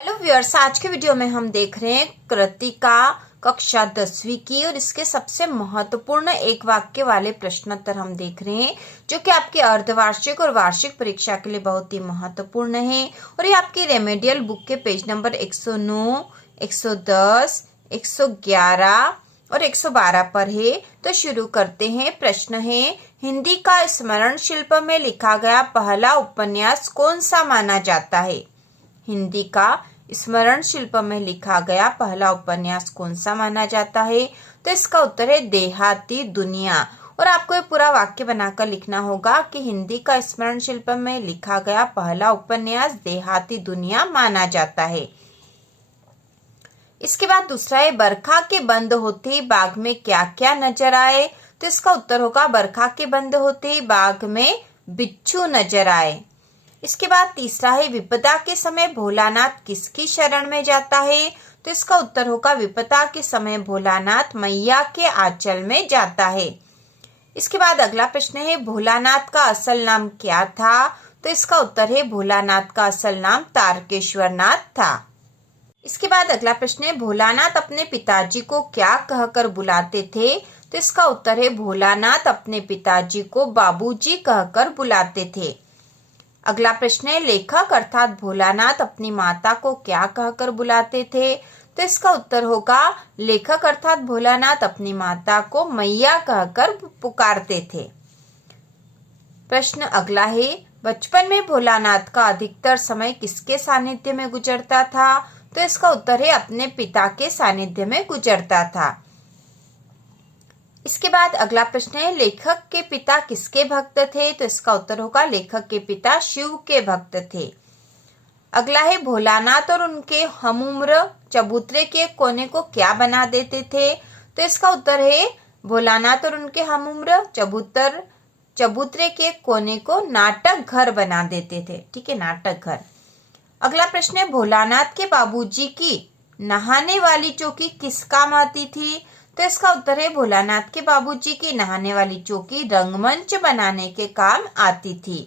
Hello viewers, आज के video में हम देख रहे हैं कृतिका कक्षा 10वीं की और इसके सबसे महत्वपूर्ण एक वाक्य वाले प्रश्नोत्तर हम देख रहे हैं जो कि आपकी अर्धवार्षिक और वार्षिक परीक्षा के लिए बहुत ही महत्वपूर्ण है। और ये आपकी रेमेडियल बुक के पेज नंबर 109, 110, 111 और 112 पर है। तो शुरू करते हैं। प्रश्न है, हिंदी का स्मरण शिल्प में लिखा गया पहला उपन्यास कौन सा माना जाता है? हिंदी का स्मरण शिल्प में लिखा गया पहला उपन्यास कौन सा माना जाता है? तो इसका उत्तर है देहाती दुनिया। और आपको ये पूरा वाक्य बनाकर लिखना होगा कि हिंदी का स्मरण शिल्प में लिखा गया पहला उपन्यास देहाती दुनिया माना जाता है। इसके बाद दूसरा है, बरखा के बंद होते ही बाग में क्या क्या नजर आए? तो इसका उत्तर होगा बरखा के बंद होते ही बाग में बिच्छू नजर आए। इसके बाद तीसरा है, विपदा के समय भोलानाथ किसकी शरण में जाता है? तो इसका उत्तर होगा विपदा के समय भोलानाथ मैया के आंचल में जाता है। इसके बाद अगला प्रश्न है, भोलानाथ का असल नाम क्या था? तो इसका उत्तर है भोलानाथ का असल नाम तारकेश्वर नाथ था। इसके बाद अगला प्रश्न है, भोलानाथ अपने पिताजी को क्या कहकर बुलाते थे? तो इसका उत्तर है भोलानाथ अपने पिताजी को बाबूजी कहकर बुलाते थे। अगला प्रश्न है, लेखक अर्थात भोलानाथ अपनी माता को क्या कहकर बुलाते थे? तो इसका उत्तर होगा लेखक अर्थात भोलानाथ अपनी माता को मैया कहकर पुकारते थे। प्रश्न अगला है, बचपन में भोलानाथ का अधिकतर समय किसके सानिध्य में गुजरता था? तो इसका उत्तर है अपने पिता के सानिध्य में गुजरता था। इसके बाद अगला प्रश्न है, लेखक के पिता किसके भक्त थे? तो इसका उत्तर होगा लेखक के पिता शिव के भक्त थे। अगला है, भोलानाथ और उनके हमउम्र चबूतरे के कोने को क्या बना देते थे? तो इसका उत्तर है भोलानाथ और उनके हमउम्र चबूतरे के कोने को नाटक घर बना देते थे। ठीक है, नाटक घर। अगला प्रश्न है, भोलानाथ के बाबूजी की नहाने वाली चौकी किस काम आती थी? तो इसका उत्तर है भोलानाथ के बाबूजी की नहाने वाली चौकी रंगमंच बनाने के काम आती थी।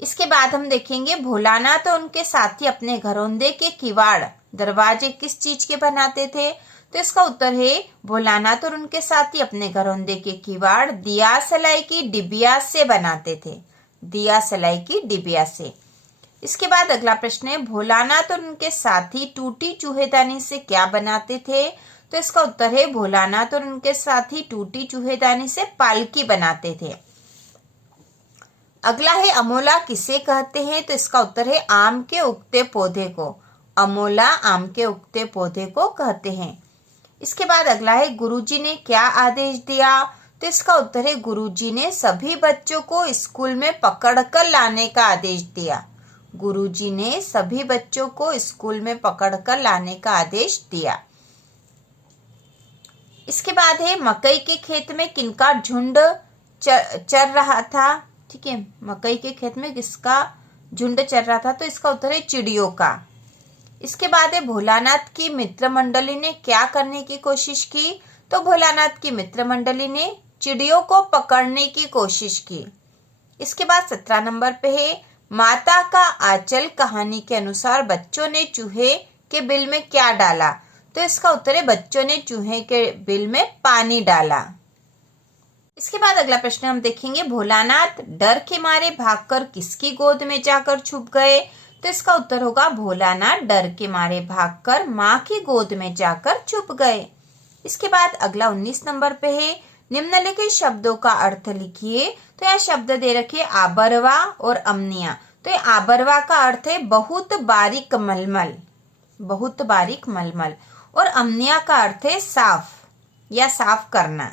इसके बाद हम देखेंगे, भोलानाथ और उनके साथी अपने घरौंदे के किवाड़ दरवाजे किस चीज के बनाते थे? तो इसका उत्तर है भोलानाथ और उनके साथी अपने घरौंदे के किवाड़ दिया सलाई की डिबिया से बनाते थे। दिया सलाई की डिबिया से। इसके बाद अगला प्रश्न है, भोलानाथ और उनके साथी टूटी चूहेदानी से क्या बनाते थे? तो इसका उत्तर है भोलानाथ और उनके साथी टूटी चूहेदानी से पालकी बनाते थे। अगला है, अमोला किसे कहते हैं? तो इसका उत्तर है आम के उगते पौधे को। अमोला आम के उगते पौधे को कहते हैं। इसके बाद अगला है, गुरुजी ने क्या आदेश दिया? तो इसका उत्तर है गुरुजी ने सभी बच्चों को स्कूल में पकड़कर लाने का आदेश दिया। गुरुजी ने सभी बच्चों को स्कूल में पकड़कर लाने का आदेश दिया। इसके बाद है, मकई के खेत में किनका झुंड चर रहा था? ठीक है, मकई के खेत में किसका झुंड चर रहा था? तो इसका उत्तर है चिड़ियों का। इसके बाद है, भोलानाथ की मित्र मंडली ने क्या करने की कोशिश की? तो भोलानाथ की मित्र मंडली ने चिड़ियों को पकड़ने की कोशिश की। इसके बाद 17 नंबर पे है, माता का आंचल कहानी के अनुसार बच्चों ने चूहे के बिल में क्या डाला? तो इसका उत्तर है बच्चों ने चूहे के बिल में पानी डाला। इसके बाद अगला प्रश्न हम देखेंगे, भोलानाथ डर के मारे भागकर किसकी गोद में जाकर छुप गए? तो इसका उत्तर होगा भोलानाथ डर के मारे भागकर माँ की गोद में जाकर छुप गए। इसके बाद अगला 19 नंबर पे है, निम्नलिखित शब्दों का अर्थ लिखिए। तो यह शब्द दे रखे आबरवा और अमनिया। तो ये आबरवा का अर्थ है बहुत बारीक मलमल, बहुत बारीक मलमल। और अमनिया का अर्थ है साफ या साफ करना।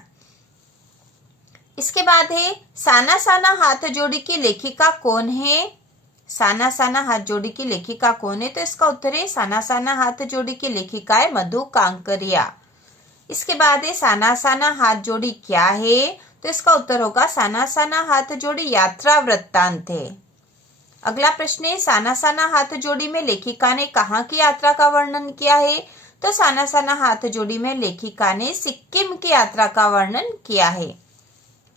इसके बाद है, साना साना हाथ जोड़ी की लेखिका कौन है? साना साना हाथ जोड़ी की लेखिका कौन है? तो इसका उत्तर है साना साना हाथ जोड़ी की लेखिका है मधु कांकरिया। इसके बाद है, साना साना हाथ जोड़ी क्या है? तो इसका उत्तर होगा साना साना हाथ जोड़ी यात्रा वृत्तांत है। अगला प्रश्न है, साना साना हाथ जोड़ी में लेखिका ने कहाँ की यात्रा का वर्णन किया है? तो साना साना हाथ जोड़ी में लेखिका ने सिक्किम की यात्रा का वर्णन किया है।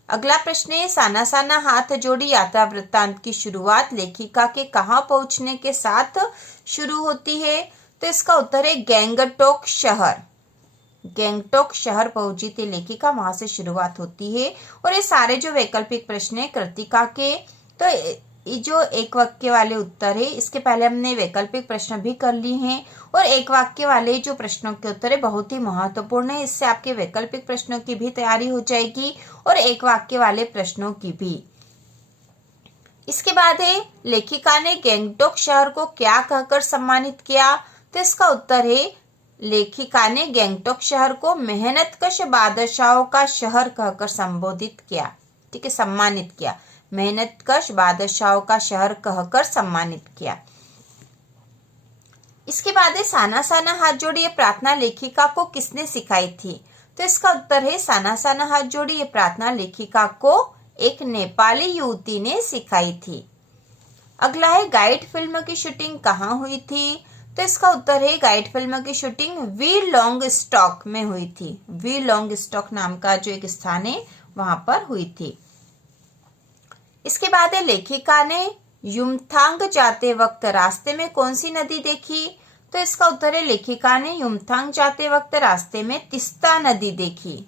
अगला प्रश्न है, साना साना हाथ जोड़ी यात्रा वृत्तांत की शुरुआत लेखिका के कहाँ पहुंचने के साथ शुरू होती है? तो इसका उत्तर है गैंगटोक शहर। गैंगटोक शहर पहुंची थी लेखिका, वहां से शुरुआत होती है। और ये सारे जो वैकल्पिक प्रश्न है कृतिका के, तो ये जो एक वाक्य वाले उत्तर है, इसके पहले हमने वैकल्पिक प्रश्न भी कर लिए हैं। और एक वाक्य वाले जो प्रश्नों के उत्तर है बहुत ही महत्वपूर्ण है, इससे आपके वैकल्पिक प्रश्नों की भी तैयारी हो जाएगी और एक वाक्य वाले प्रश्नों की भी। इसके बाद है, लेखिका ने गैंगटोक शहर को क्या कहकर सम्मानित किया? तो इसका उत्तर है, लेखिका ने गैंगटोक शहर को मेहनतकश बादशाहों का शहर कहकर संबोधित किया। ठीक है, सम्मानित किया। मेहनतकश बादशाहों का शहर कहकर सम्मानित किया। इसके बाद है, साना साना हाथ जोड़ी ये प्रार्थना लेखिका को किसने सिखाई थी? तो इसका उत्तर है, साना साना हाथ जोड़ी ये प्रार्थना लेखिका को एक नेपाली युवती ने सिखाई थी। अगला है, गाइड फिल्म की शूटिंग कहाँ हुई थी? तो इसका उत्तर है, गाइड फिल्म की शूटिंग वी लॉन्ग स्टॉक में हुई थी। वी लॉन्ग स्टॉक नाम का जो एक स्थान है वहां पर हुई थी। इसके बाद है, लेखिका ने युमथांग जाते वक्त रास्ते में कौन सी नदी देखी? तो इसका उत्तर है, लेखिका ने युमथांग जाते वक्त रास्ते में तिस्ता नदी देखी।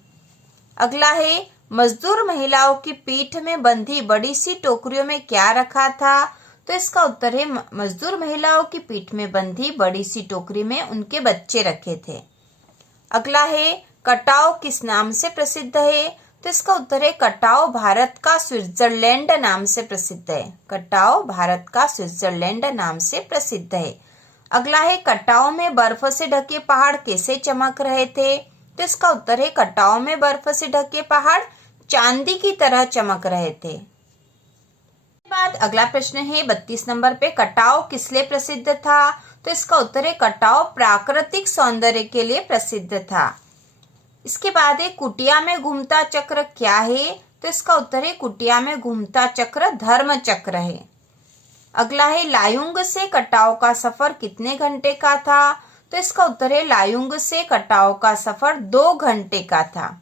अगला है, मजदूर महिलाओं की पीठ में बंधी बड़ी सी टोकरियों में क्या रखा था? तो इसका उत्तर है, मजदूर महिलाओं की पीठ में बंधी बड़ी सी टोकरी में उनके बच्चे रखे थे। अगला है, कटाव किस नाम से प्रसिद्ध है? तो इसका उत्तर है, कटाव भारत का स्विट्जरलैंड नाम से प्रसिद्ध है। कटाव भारत का स्विट्जरलैंड नाम से प्रसिद्ध है। अगला है, कटाव में बर्फ से ढके पहाड़ कैसे चमक रहे थे? तो इसका उत्तर है, कटाव में बर्फ से ढके पहाड़ चांदी की तरह चमक रहे थे। बाद अगला प्रश्न है 32 नंबर पे, कटाव किस लिए प्रसिद्ध था? तो इसका उत्तर है, कटाव प्राकृतिक सौंदर्य के लिए प्रसिद्ध था। इसके बाद है, कुटिया में घूमता चक्र क्या है? तो इसका उत्तर है, कुटिया में घूमता चक्र धर्म चक्र है। अगला है, लायुंग से कटाव का सफर कितने घंटे का था? तो इसका उत्तर है, लायुंग से कटाव का सफर 2 घंटे का था।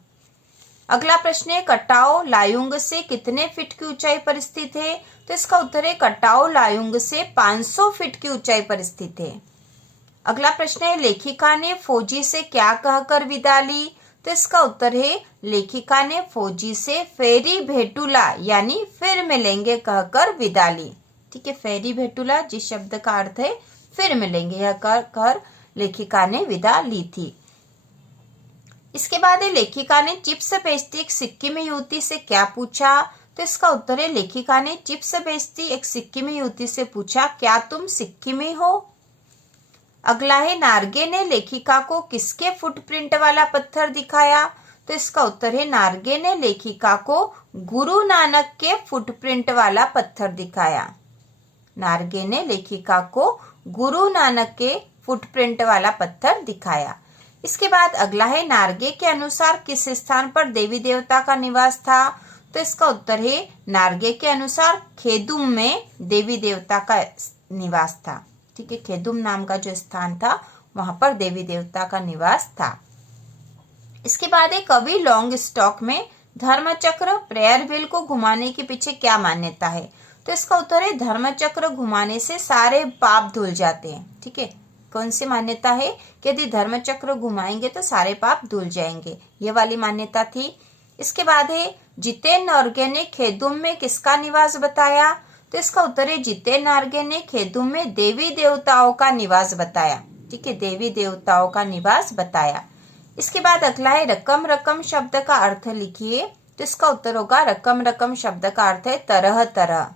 अगला प्रश्न है, कटाव लायुंग से कितने फीट की ऊंचाई पर स्थित है? तो इसका उत्तर है, कटाव लायुंग से 500 फीट की ऊंचाई पर स्थित है। अगला प्रश्न है, लेखिका ने फौजी से क्या कहकर विदा ली? तो इसका उत्तर है, लेखिका ने फौजी से फेरी भेटुला यानी फिर मिलेंगे कहकर विदा ली। ठीक है, फेरी भेटुला जिस शब्द का अर्थ है फिर मिलेंगे, यह कर लेखिका ने विदा ली थी। इसके बाद लेखिका ने चिप्स बेचती एक सिक्किमी युवती से क्या पूछा? तो इसका उत्तर है, लेखिका ने चिप्स बेचती एक सिक्किमी युवती से पूछा, क्या तुम सिक्किमी हो? अगला है, नार्गे ने लेखिका को किसके फुटप्रिंट वाला पत्थर दिखाया? तो इसका उत्तर है, नार्गे ने लेखिका को गुरु नानक के फुटप्रिंट वाला पत्थर दिखाया। नार्गे ने लेखिका को गुरु नानक के फुटप्रिंट वाला पत्थर दिखाया। इसके बाद अगला है, नार्गे के अनुसार किस स्थान पर देवी देवता का निवास था? तो इसका उत्तर है, नार्गे के अनुसार खेदुम में देवी देवता का निवास था। ठीक है, खेदुम नाम का जो स्थान था वहां पर देवी देवता का निवास था। इसके बाद है, कवि लॉन्ग स्टॉक में धर्मचक्र प्रेयर व्हील को घुमाने के पीछे क्या मान्यता है? तो इसका उत्तर है, धर्मचक्र घुमाने से सारे पाप धुल जाते हैं। ठीक है, कौन सी मान्यता है कि यदि धर्मचक्र घुमाएंगे तो सारे पाप धुल जाएंगे, ये वाली मान्यता थी। इसके बाद है, जितेन नार्गे ने खेदुम में किसका निवास बताया? तो इसका उत्तर है, जितेन नार्गे ने खेदुम में देवी देवताओं का निवास बताया। ठीक है, देवी देवताओं का निवास बताया। इसके बाद अगला है, रकम रकम शब्द का अर्थ लिखिए। तो इसका उत्तर होगा, रकम रकम शब्द का अर्थ है तरह तरह।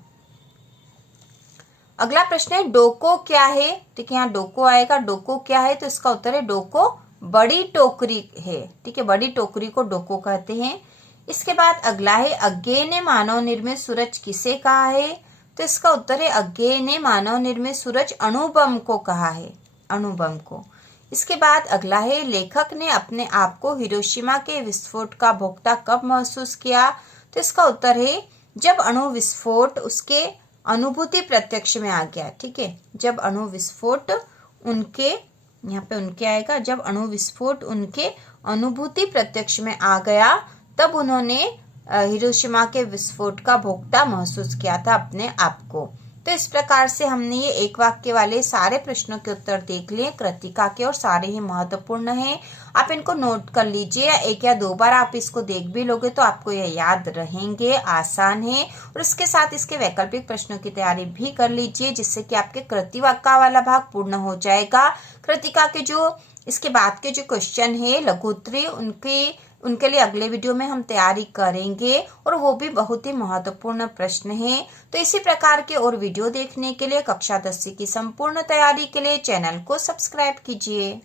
अगला प्रश्न है, डोको क्या है? ठीक है, यहाँ डोको आएगा। डोको क्या है? तो इसका उत्तर है, डोको बड़ी टोकरी है। ठीक है, बड़ी टोकरी को डोको कहते हैं। इसके बाद अगला है, अज्ञेय ने मानव निर्मित सूरज किसे कहा है? तो इसका उत्तर है, अज्ञेय ने मानव निर्मित सूरज अणुबम को कहा है। अणुबम को। इसके बाद अगला है, लेखक ने अपने आप को हिरोशिमा के विस्फोट का भोक्ता कब महसूस किया? तो इसका उत्तर है, जब अणु विस्फोट उसके अनुभूति प्रत्यक्ष में आ गया। ठीक है, जब अणु विस्फोट उनके, यहाँ पे उनके आएगा, जब अणु विस्फोट उनके अनुभूति प्रत्यक्ष में आ गया तब उन्होंने हिरोशिमा के विस्फोट का भोगता महसूस किया था अपने आप को। तो इस प्रकार से हमने ये एक वाक्य वाले सारे प्रश्नों के उत्तर देख लिए कृतिका के, और सारे ही महत्वपूर्ण हैं। आप इनको नोट कर लीजिए, एक या दो बार आप इसको देख भी लोगे तो आपको ये याद रहेंगे, आसान है। और इसके साथ इसके वैकल्पिक प्रश्नों की तैयारी भी कर लीजिए, जिससे कि आपके कृतिका वाला भाग पूर्ण हो जाएगा। कृतिका के जो इसके बाद के जो क्वेश्चन है लघुत्तरी, उनके लिए अगले वीडियो में हम तैयारी करेंगे, और वो भी बहुत ही महत्वपूर्ण प्रश्न है। तो इसी प्रकार के और वीडियो देखने के लिए कक्षा 10 की संपूर्ण तैयारी के लिए चैनल को सब्सक्राइब कीजिए।